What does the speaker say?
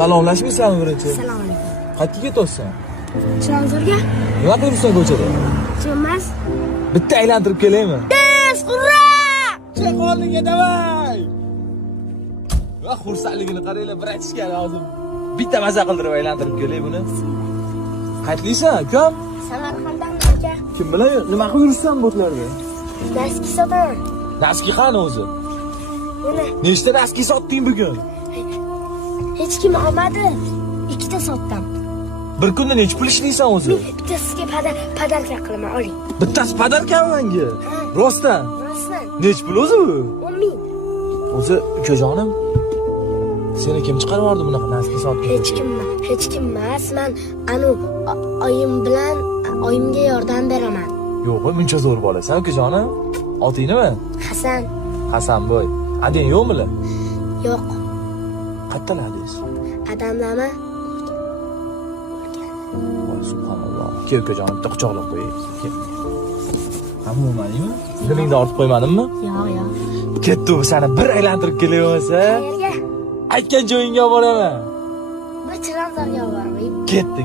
Salomlashmaysanmi birinchi? Assalomu alaykum. Qayerga ketyapsan? Chilonzorga? Nima qilibsan ko'chada? Chimas. Bitta aylantirib kelaymi? Hurra! Chek oldiga davay! Va xursandligini qaranglar, bir aytishga hozir. Bitta maza qildirib aylantirib kelay buni. Qaytlaysan, ukam? Samarqanddan aka. Kim bilan nima qilib yuribsan botlarda? Daski sotaman. Naski qani o'zi? Buni Nechta naski sotding bugun? hech kim olmadi. Ikkita sotdim. Bir kunda nech pul ishlaysan o'zi? Bitta sizga podarka qilaman, oling. Bittasi podarkami menga? Rostdan? Rostdan. Nech pul o'zi bu? 10 ming. O'zi ukajonim, seni kim chiqarib yubordi bunaqa naski sotib? Hech kim emas. Men oyim bilan oyimga yordam beraman. Yo'q, muncha zo'r bolasan ukajonim. Oting nima? Hasan. Hasanboy. Adang yo'qmi? Yo'q. Qayerdalar adingiz? Adamlarmi? Voy subhanalloh. Kel ukajonim, bitta quchoqlab qo'yay. Kel. Hammamanimi? Dilingni ortib qo'ymadimmi? Yo'q. Ketdi u seni bir aylantirib kelaversa, Qayerga? aytgan joyingga olib boraman. Bir Chilonzorga bormayman. Ketdi.